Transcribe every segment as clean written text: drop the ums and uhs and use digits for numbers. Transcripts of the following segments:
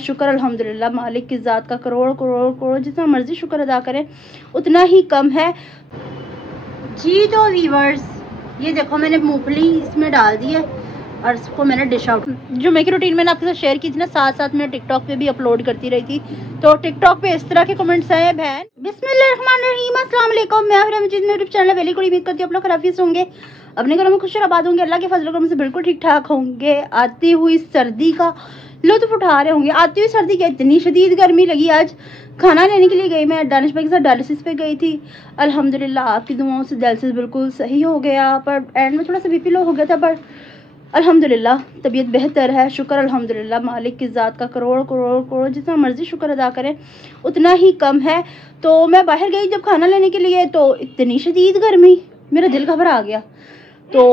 शुक्र अल्हम्दुलिल्लाह, मालिक की ज़ात का करोड़ करोड़ करोड़ जितना मर्जी शुक्र अदा करें उतना ही कम है जी। तो व्यूअर्स ये देखो मैंने मूंगफली इसमें डाल दी है और इसको मैंने डिश आउट, जो मैं की रूटीन मैंने आपके साथ शेयर की थी ना, साथ साथ मैं टिकटॉक पे भी अपलोड करती रही थी। तो टिकटॉक पे इस तरह के कमेंट्स आए हैं, बहन बिस्मिल्लाहिर्रहमानिर्रहीम, अस्सलाम वालेकुम, मैं हूं मजीद, मेरे यूट्यूब चैनल वेली को उम्मीद करती हूं आप लोग खराफिस होंगे, अपने घरों में खुश और आबाद होंगे, अल्लाह के फजल करम से बिल्कुल ठीक ठाक होंगे। आती हुई सर्दी का लुत्फ उठा रहे होंगे। आती हुई सर्दी की इतनी शदीद गर्मी लगी, आज खाना लेने के लिए गई मैं, दानिश भाई के साथ डायलिसिस पे गई थी। अल्हम्दुलिल्लाह आपकी दुआओं से डायलिसिस बिल्कुल सही हो गया, पर एंड में थोड़ा सा बीपी लो हो गया था, पर अल्हम्दुलिल्लाह तबीयत बेहतर है। शुक्र अल्हम्दुलिल्लाह, मालिक की ज़ात का करोड़ करोड़ करोड़ जितना मर्जी शुक्र अदा करें उतना ही कम है। तो मैं बाहर गई जब खाना लेने के लिए, तो इतनी शदीद गर्मी, मेरा दिल घबरा गया। तो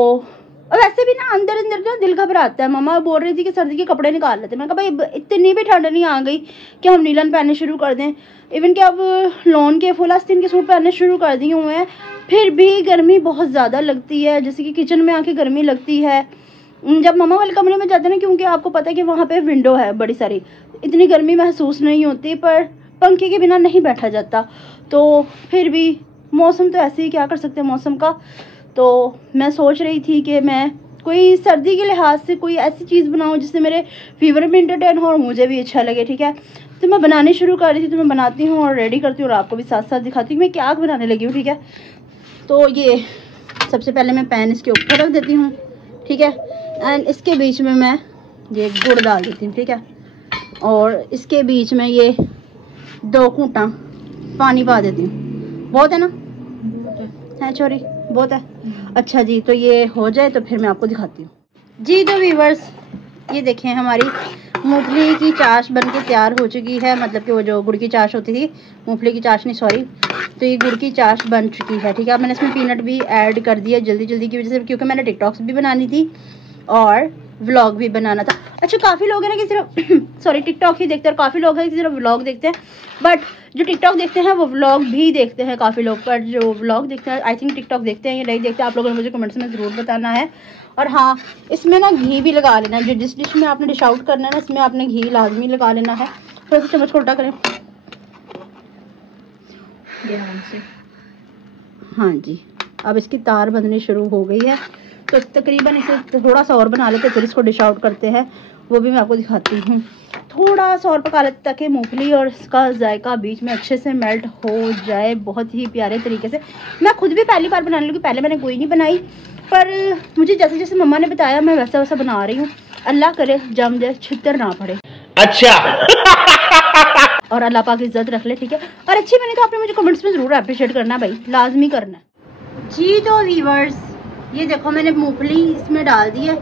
और वैसे भी ना अंदर अंदर ना दिल घबराता है। मम्मा बोल रही थी कि सर्दी के कपड़े निकाल लेते, मैं कहा भाई इतनी भी ठंड नहीं आ गई कि हम नीलन पहनने शुरू कर दें। इवन कि अब लॉन के फुल आस्तीन के सूट पहनने शुरू कर दिए हुए हैं, फिर भी गर्मी बहुत ज़्यादा लगती है, जैसे कि किचन में आके गर्मी लगती है जब मम्मा वाले कमरे में जाते हैं ना, क्योंकि आपको पता है कि वहाँ पे विंडो है बड़ी सारी, इतनी गर्मी महसूस नहीं होती, पर पंखे के बिना नहीं बैठा जाता। तो फिर भी मौसम तो ऐसे ही, क्या कर सकते हैं मौसम का। तो मैं सोच रही थी कि मैं कोई सर्दी के लिहाज से कोई ऐसी चीज़ बनाऊँ जिससे मेरे फीवर में एंटरटेन हो और मुझे भी अच्छा लगे, ठीक है। तो मैं बनानी शुरू कर रही थी, तो मैं बनाती हूँ और रेडी करती हूँ और आपको भी साथ साथ दिखाती हूँ मैं क्या बनाने लगी हूँ, ठीक है। तो ये सबसे पहले मैं पैन इसके ऊपर रख देती हूँ, ठीक है, एंड इसके बीच में मैं ये गुड़ डाल देती हूँ, ठीक है, और इसके बीच में ये 2 घूंटा पानी पा देती हूँ। बहुत है ना, है छोरी, बहुत है। अच्छा जी, तो ये हो जाए तो फिर मैं आपको दिखाती हूँ जी। तो व्यूअर्स ये देखें हमारी मूंगफली की चाश बन के तैयार हो चुकी है, मतलब कि वो जो गुड़ की चाश होती थी, मूंगफली की चाश नहीं सॉरी, तो ये गुड़ की चाश बन चुकी है, ठीक है। मैंने इसमें पीनट भी ऐड कर दिया जल्दी जल्दी की वजह से, क्योंकि मैंने टिकटॉक्स भी बनानी थी और व्लॉग भी बनाना था। अच्छा काफ़ी लोग हैं ना कि सिर्फ सॉरी टिकटॉक ही देखते हैं, काफ़ी लोग हैं कि सिर्फ व्लॉग देखते हैं, बट जो टिकटॉक देखते हैं वो व्लॉग भी देखते हैं काफ़ी लोग, पर जो व्लॉग देखते हैं आई थिंक टिकटॉक देखते हैं या नहीं देखते, आप लोगों ने मुझे कमेंट्स में ज़रूर बताना है। और हाँ, इसमें ना घी भी लगा लेना, जो जिस डिश में आपने डिश आउट करना है ना, इसमें आपने घी लाजमी लगा लेना है। थोड़ा सा चम्मच उल्टा करें, हाँ जी। अब इसकी तार बननी शुरू हो गई है, तो तकरीबन इसे थोड़ा सा और बना लेते फिर इसको डिश आउट करते हैं, वो भी मैं आपको दिखाती हूँ। थोड़ा सा और पका लेते ताकि मूंगफली और इसका जायका बीच में अच्छे से मेल्ट हो जाए बहुत ही प्यारे तरीके से। मैं खुद भी पहली बार बनाने लगी, पहले मैंने कोई नहीं बनाई, पर मुझे जैसे जैसे मम्मा ने बताया मैं वैसा वैसा बना रही हूँ। अल्लाह करे जम जाए, छितर ना पड़े। अच्छा और अल्लाह पाक इज्जत रख ले, ठीक है। और अच्छी बनी तो आपने मुझे कमेंट्स में ज़रूर अप्रिशिएट करना भाई, लाजमी करना जी। तो व्यूअर्स ये देखो मैंने मूंगफली इसमें डाल दी है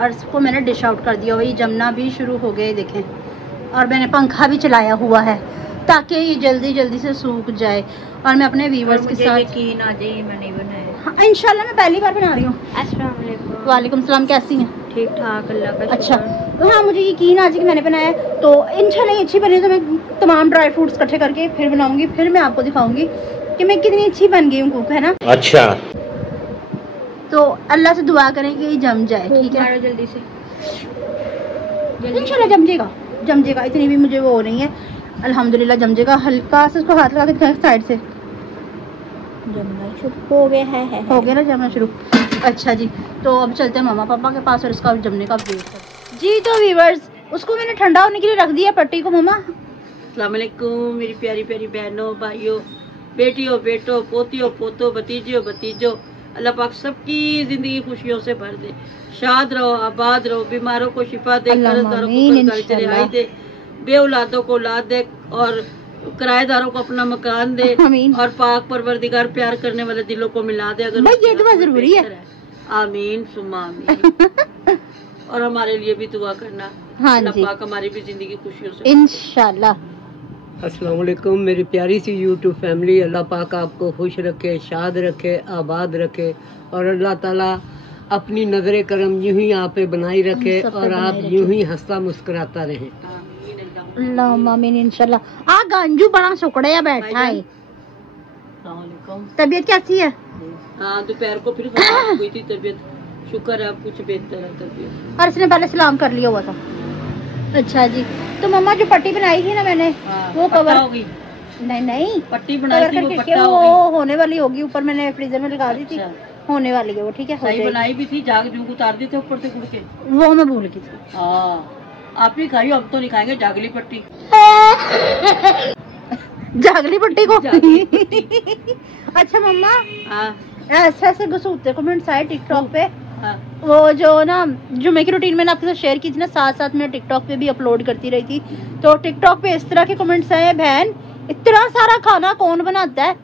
और इसको मैंने डिश आउट कर दिया, वही जमना भी शुरू हो गए देखें, और मैंने पंखा भी चलाया हुआ है ताकि ये जल्दी जल्दी से सूख जाए। और मैं अपने व्यूअर्स के साथ यकीन आ जाए मैंने बनाया, हाँ इंशाल्लाह मैं पहली बार बना रही हूँ। अस्सलाम वालेकुम। वालेकुम सलाम, कैसी हैं? ठीक ठाक, अल्लाह का अच्छा, तो हाँ मुझे यकीन आज कि मैंने बनाया, तो इंशाल्लाह अच्छी बनी तो मैं तमाम ड्राई फ्रूट्स इकट्ठे करके फिर बनाऊंगी, फिर मैं आपको दिखाऊंगी कि मैं कितनी अच्छी बन गई हूँ कुक, है ना। अच्छा, तो अल्लाह से दुआ करें कि ये जम जाए, ठीक है, जल्दी से इंशाल्लाह जम जाएगा, जम जाएगा, इतनी भी मुझे वो नहीं है, अल्हम्दुलिल्लाह जम जाएगा। हल्का से उसको हाथ लगा के दिखाएं साइड से, जमना शुरू हो गया है हो गया ना जमना शुरू। अच्छा जी, तो अब चलते हैं मामा पापा के पास और इसका जमने का वेट करते जी। तो व्यूअर्स उसको मैंने ठंडा होने के लिए रख दिया पट्टी को। मामा अस्सलाम वालेकुम, मेरी प्यारी प्यारी बहनों भाइयों, बेटियों बेटों, पोतियों पोतों, भतीजियों भतीजों, अल्लाह पाक सबकी जिंदगी खुशियों से भर दे, शाद रहो आबाद रहो, बीमारों को शिफा दे, कर्जदारों को कर्ज से रिहाई दे, बे औलादों को औलाद दे, और किराएदारों को अपना मकान दे, और पाक परवरदिगार प्यार करने वाले दिलों को मिला दे। अगर ये दुआ जरूरी है, आमीन सुम्मा आमीन। और हमारे लिए भी दुआ करना, हाँ अल्लाह पाक हमारी भी जिंदगी खुशियों से इंशाल्लाह। अस्सलाम वालेकुम मेरी प्यारी सी यूट्यूब फैमिली, अल्लाह पाक आपको खुश रखे, शाद रखे, आबाद रखे, और अल्लाह ताला अपनी नजर करम यूं ही आप पे बनाई रखे और आप यूं ही हंसता मुस्कुराता रहे। अल्लाहुम्मा आमीन इंशाल्लाह। आ गांजू बड़ा सुकड़िया बैठा है। तबीयत कैसी है? हाँ दोपहर को फिर खराब हुई थी तबीयत, शुक्र है अब कुछ बेहतर है तबीयत। और इसने पहले सलाम कर लिया हुआ था। अच्छा जी, तो मम्मा जो पट्टी बनाई थी ना मैंने, वो कवर होगी? नहीं पट्टी बनाई थी, वो पट्टा वो होगी। होने वाली होगी, ऊपर मैंने फ्रीजर में लगा दी थी। होने वाली है वो, ठीक है। सही बनाई भी थी, जाग जूग उतार दी थे ऊपर से गुड़ के, वो मैं भूल गई थी। हाँ आप ही खाइयो, हम तो नहीं खाएंगे जागली पट्टी। जागली पट्टी को अच्छा मम्मा, ऐसे ऐसे घसूटते कमेंट्स आए टिकटॉक पे। वो जो ना जुम्मे की रूटीन मैंने आपके साथ शेयर की थी ना, साथ साथ मैं टिकटॉक पे भी अपलोड करती रही थी, तो टिकटॉक पे इस तरह के कमेंट्स आए, बहन इतना सारा खाना कौन बनाता है,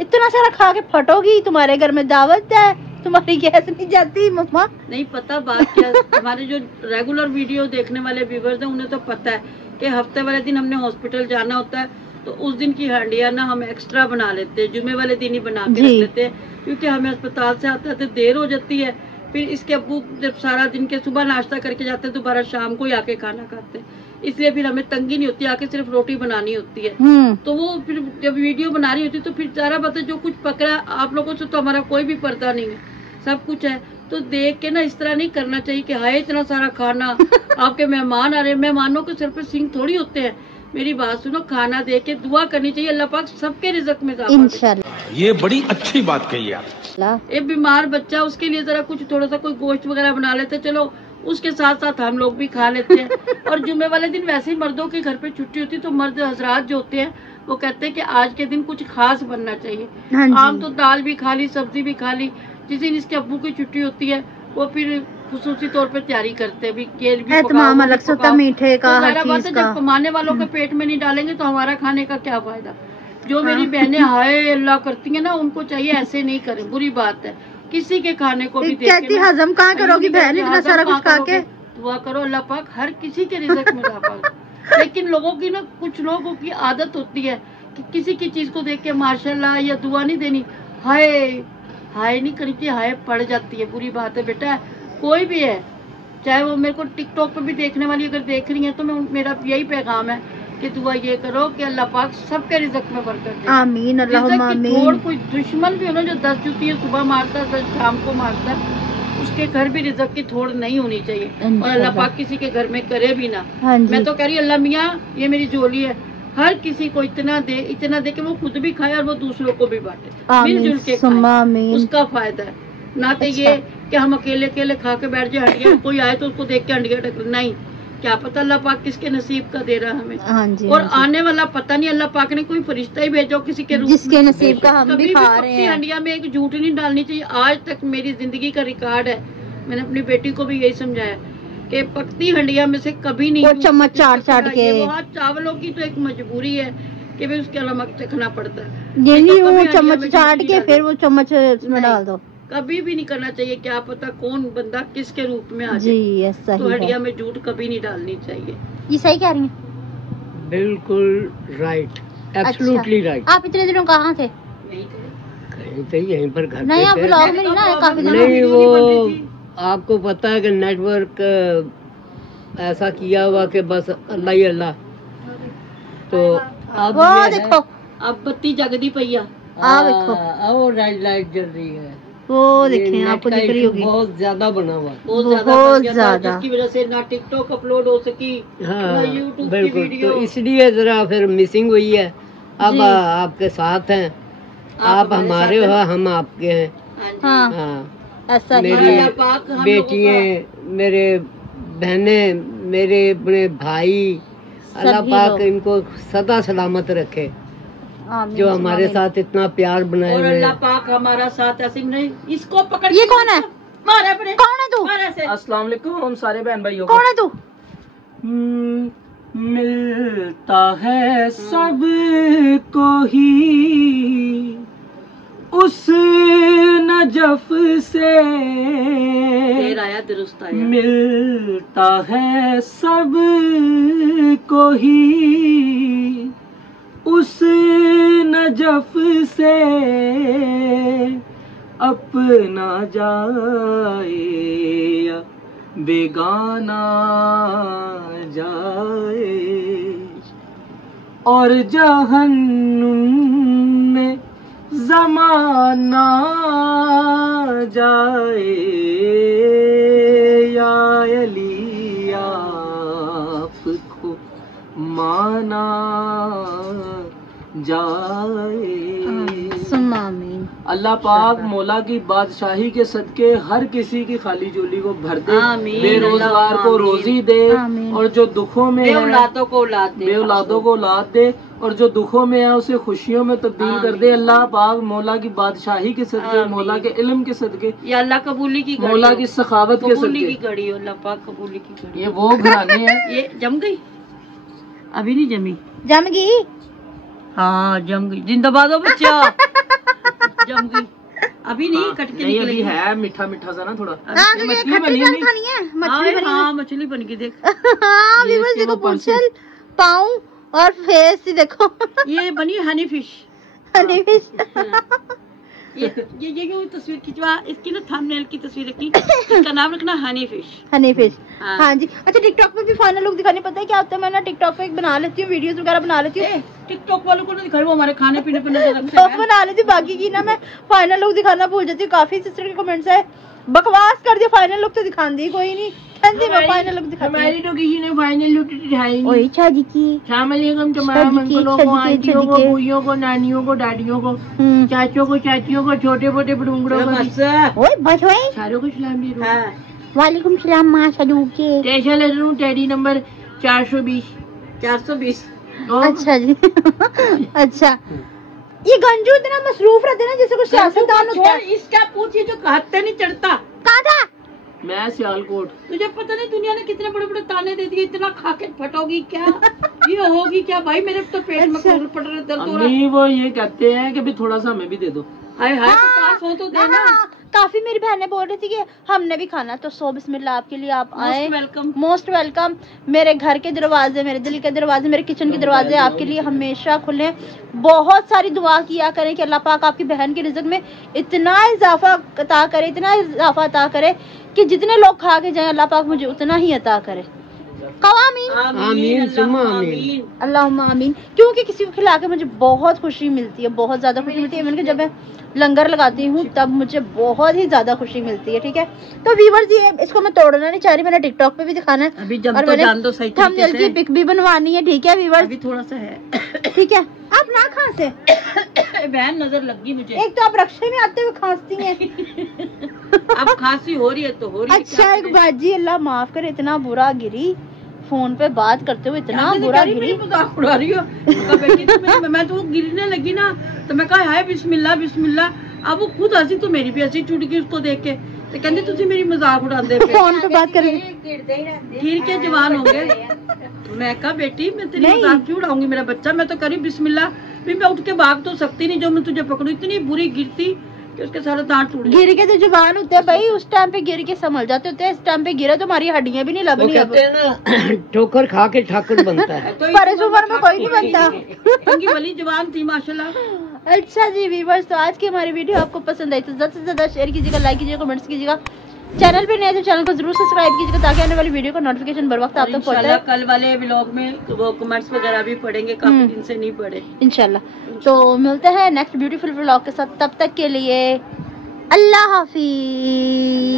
इतना सारा खा के फटोगी, तुम्हारे घर में दावत है, तुम्हारी गैस नहीं जाती मम्मा। नहीं पता बात क्या, हमारे जो रेगुलर वीडियो देखने वाले व्यूवर्स हैं उन्हें तो पता है कि हफ्ते वाले दिन हमने हॉस्पिटल जाना होता है, तो उस दिन की हांडिया ना हम एक्स्ट्रा बना लेते हैं, जुम्मे वाले दिन ही बना के रख लेते हैं, क्योंकि हमें अस्पताल से आते आते देर हो जाती है। फिर इसके अब्बू जब सारा दिन के सुबह नाश्ता करके जाते हैं, दोबारा शाम को ही आके खाना खाते हैं, इसलिए फिर हमें तंगी नहीं होती, आके सिर्फ रोटी बनानी होती है। तो वो फिर जब वीडियो बना रही होती है तो फिर सारा पता जो कुछ पकड़ा, आप लोगों से तो हमारा कोई भी पर्दा नहीं है, सब कुछ है। तो देख के ना इस तरह नहीं करना चाहिए कि हाय इतना सारा खाना, आपके मेहमान आ रहे हैं, मेहमानों के सिर पे सिंह थोड़ी होते हैं। मेरी बात सुनो, खाना दे के दुआ करनी चाहिए, अल्लाह पाक सबके रिज़्क में इंशाल्लाह। ये बड़ी अच्छी बात कही आप। एक बीमार बच्चा, उसके लिए जरा कुछ थोड़ा सा कोई गोश्त वगैरह बना लेते, चलो उसके साथ साथ हम लोग भी खा लेते हैं। और जुम्मे वाले दिन वैसे ही मर्दों के घर पे छुट्टी होती है, तो मर्द हजरात जो होते हैं वो कहते हैं कि आज के दिन कुछ खास बनना चाहिए। आम तो दाल भी खा ली, सब्जी भी खा ली, जिस दिन इसके अब्बू की छुट्टी होती है वो फिर खुसूसी तौर पे तैयारी करते हैं, भी केल भी पकाओ, अलग से होता मीठे का, हर चीज का। जब कमाने वालों के पेट में नहीं डालेंगे तो हमारा खाने का क्या फायदा। जो मेरी बहनें हाय अल्लाह करती हैं ना, उनको चाहिए ऐसे नहीं करें, बुरी बात है। किसी के खाने को भी कहती हजम कहाँ करोगी बहन, इतना सारा कुछ खा के। दुआ करो अल्लाह पाक हर किसी के रिज़्क में इजाफा। लेकिन लोगों की ना, कुछ लोगों की आदत होती है कि किसी की चीज को देख के माशाल्लाह या दुआ नहीं देनी, हाय हाय नहीं करनी चाहिए, हाय पड़ जाती है, बुरी बात है। बेटा कोई भी है, चाहे वो मेरे को टिकटॉक पे भी देखने वाली अगर देख रही है, तो मैं मेरा यही पैगाम है कि दुआ ये करो कि अल्लाह पाक सबके रिज़्क में बरकत दे। आमीन अल्लाहुम्मा आमीन। और कोई दुश्मन भी हो ना, जो 10 जुतियाँ सुबह मारता है 10 शाम को मारता है, उसके घर भी रिज़्क की थोड़ नहीं होनी चाहिए, और अल्लाह पाक किसी के घर में करे भी ना। मैं तो कह रही अल्लाह मियाँ ये मेरी झोली है, हर किसी को इतना दे कि वो खुद भी खाए और वो दूसरों को भी बांटे, मिलजुल के खाए, उसका फायदा है। ना तो ये कि हम अकेले अकेले खा के बैठ जाए, हंडिया कोई आए तो उसको देख के हंडिया टकर, नहीं, क्या पता अल्लाह पाक किसके नसीब का दे रहा है हमें। और आने वाला पता नहीं, अल्लाह पाक ने कोई फरिश्ता ही भेजो किसी के रूप में, जिसके नसीब का हम भी खा रहे हैं। हंडिया में एक झूठ नहीं डालनी चाहिए। आज तक मेरी जिंदगी का रिकॉर्ड है, मैंने अपनी बेटी को भी यही समझाया कि पकती हंडिया में से कभी नहीं, चम्मच चाट के। चावलों की तो एक मजबूरी है कि भाई उसके नमक चखना पड़ता है, ये नहीं वो चम्मच चाट के फिर वो चम्मच में डाल दो, कभी भी नहीं करना चाहिए। क्या पता कौन बंदा किसके रूप में आ जी, ऐसा तो हंडिया में झूठ कभी नहीं डालनी चाहिए। ये सही कह रही हैं, बिल्कुल राइट, एब्सोल्युटली राइट। आप इतने दिनों कहाँ थे? कहीं थे, यहीं पर घर नहीं, आप ब्लॉग में नहीं ना काफी दिनों। नहीं, वो आपको पता है कि नेटवर्क ऐसा किया हुआ कि बस अल्लाह ही अल्लाह। तो अब वो देखो, अब बत्ती जगदी पैया, आओ लाइट जल रही है, वो देखें आपको दिख रही होगी, बहुत ज्यादा बना हुआ, बहुत ज्यादा, जिसकी वजह से ना टिकटॉक अपलोड हो सकी, ना यूट्यूब की बिल्कुल। वीडियो, तो इसलिए जरा फिर मिसिंग हुई है। अब आपके साथ हैं, आप हमारे हो, हम आपके हैं। हाँ, ऐसा मेरी बेटियां, मेरे बहनें, मेरे अपने भाई, अल्लाह पाक इनको सदा सलामत रखे, जो हमारे साथ इतना प्यार बनाए। और अल्लाह पाक हमारा साथ ऐसे नहीं, इसको पकड़। ये कौन है? मारा अपने, कौन है तू? अस्सलाम वालेकुम सारे बहन भाइयों। कौन है तू? मिलता है सब को ही उस नजफ से, आया दुरुस्त आया, मिलता है सब को ही उस नजफ से, अपना जाए या बेगाना जाए, और जहन्नुम में ज़माना जाए, या अली आप माना जाए। आमीन। अल्लाह पाक मौला की बादशाही के सदके हर किसी की खाली झोली को भर दे, बेरोजगार को रोजी दे, और जो दुखों में है औलादों को औलाद दे, बेऔलादों को औलाद दे, और जो दुखों में है उसे खुशियों में तब्दील कर दे। अल्लाह पाक मौला की बादशाही के सदके, मौला के इल्म के सदके, या अल्लाह कबूली की घड़ी मौला हो, की सखावत के कबूली सदके। की घड़ी हो, अल्लाह पाक कबूली की घड़ी। ये वो घराने हैं। ये जम गई, अभी नहीं जमी। जम गई। हाँ जम गई, जिंदाबाद हो बच्चा। जम गई, अभी नहीं, कट के नहीं, निकलेगी। अभी है मीठा मीठा सा ना थोड़ा। हाँ, तो मछली ये बनी खट्टी हुई। खानी है, मछली बनी हाँ मछली बन गई, देख। हाँ, ये व्यूअर्स इसके देखो, वो परसे। पूंछल, पाँव और फेस ही देखो। ये बनी हनी फिश। हनी फिश। ये क्यों तस्वीर खिंचवा, इसकी ना थंबनेल की तस्वीर रखी, इसका नाम रखना हनी फिश। हनी फिश। हाँ। हाँ जी। अच्छा, टिकटॉक पे भी फाइनल लुक दिखाने, पता है क्या होता है, मैं ना टिकटॉक पे एक बना लेती हूँ, वीडियोस वगैरह बना लेती हूँ। टिकटॉक वालों को ना दिखाई, वो हमारे खाने पीने पे नजर रखते तो हैं। बना लेती हूँ, बाकी की ना मैं फाइनल लुक दिखाना भूल जाती हूँ। काफी सिस्टर के कमेंट्स है, बकवास कर दिया, फाइनल लुक तो दिखा दी कोई नहीं। मैं फाइनल लुक दिखाती हमारी तो किसी ने फाइनल लुक दिखाई नहीं। ओए शादी की। सलामकुम तमाम अंकलों को, आंटियों को, बुइयों को, नानियों को, दादियों को, चाचों को, चाचियों को, छोटे मोटे बुढ़ूंगड़ों को, ओए बस ओए। सारों को सलाम दे रहा हूँ। वालेकुम सलाम माशाल्लाह के। टेंशन ले रहा हूँ, टेडी नंबर 420। 420। अच्छा जी। अच्छा, ये गंजू इतना मसरूफ रहते हैं ना, जैसे कुछ सियासतदान होता है। इसका पूछिए जो हत्या नहीं चढ़ता। कहाँ था? मैं सियालकोट। तुझे पता नहीं दुनिया ने कितने बड़े बड़े ताने दे दिए, इतना खा के फटोगी क्या, ये होगी क्या भाई, मेरे तो पेट में खून पड़ रहा, दर्द हो रहा है। अम्मी वो ये कहते हैं कि भी थोड़ा सा हमें भी दे दो। हाय हाय, तो पास हो तो देना। हाँ, काफी मेरी बहनें बोल रही थी कि हमने भी खाना, तो सो बिस्मिल्लाह आपके लिए, आप आए, वेलकम। Most welcome. मेरे घर के दरवाजे, मेरे दिल के दरवाजे, मेरे किचन के दरवाजे आपके लिए हमेशा खुले। बहुत सारी दुआ किया करें कि अल्लाह पाक आपकी बहन के रिज़्क़ में इतना इजाफा अता करे, इतना इजाफा अता करे कि जितने लोग खा के जाए, अल्लाह पाक मुझे उतना ही अता करे। आमीन आमीन सुम्मा आमीन। अल्लाहुम्मा आमीन। क्योंकि किसी को खिला के मुझे बहुत खुशी मिलती है, बहुत ज़्यादा खुशी मिलती है। इवन कि जब मैं लंगर लगाती हूँ तब मुझे बहुत ही ज़्यादा खुशी मिलती है। ठीक है, तो व्यूअर्स ये इसको मैं तोड़ना नहीं चाह रही, मैंने टिकटॉक पे भी दिखाना है, अभी जब और तो जान दो सही थंबनेल की पिक भी बनवानी है। ठीक है व्यूअर्स, अभी थोड़ा सा है। ठीक है। आप ना खांसे, बहन नजर लगी मुझे। एक तो आप रक्षे में आते हुए खांसती हैं। अब खांसी हो रही है तो हो रही है। अच्छा एक बाजी, अल्लाह माफ करे, इतना बुरा गिरी फोन पे बात करते हुए, इतना बुरा गिरी। मजाक उड़ा रही हो बेटी, तो मैं तो गिरने लगी ना, तो मैं कहा हाय बिस्मिल्लाह बिस्मिल्लाह। अब वो खुद हंसी तो मेरी भी हंसी छूट गई उसको देख के, तो कहते तुझे मेरी मजाक उड़ाते पे फोन पे बात कर फिर क्या जवान होंगे। मैं कहा बेटी मैं तेरी मजाक क्यों उड़ाऊंगी, मेरा बच्चा, मैं तो करी बिस्मिल्लाह। फिर मैं उठ के भाग तो सकती नहीं, जो मैं तुझे पकड़ू, इतनी बुरी गिरती कि उसके सारे दांत टूट गए। गिर के तो जवान होते हैं भाई, उस टाइम पे गिर के संभल जाते होते हैं, इस टाइम पे गिरे तो हमारी हड्डियां भी नहीं लग वो रही। अब कहते हैं ना ठोकर खा के ठाकुर बनता है। तो पर इस उम्र में कोई नहीं बनता। इनकी भली जवान थी माशाल्लाह। अच्छा जी व्यूअर्स, तो आज की हमारी वीडियो आपको पसंद आई तो ज्यादा से ज्यादा शेयर कीजिएगा, लाइक कीजिएगा, कमेंट्स कीजिएगा। चैनल पे नए तो चैनल को जरूर सब्सक्राइब कीजिएगा ताकि आने वाली वीडियो का नोटिफिकेशन बर वक्त आप तक पहुंचे। कल वाले व्लॉग में वो कमेंट्स वगैरह भी पढ़ेंगे, काफी दिन से नहीं पढ़े इंशाल्लाह। तो मिलते हैं नेक्स्ट ब्यूटीफुल व्लॉग के साथ, तब तक के लिए अल्लाह हाफिज।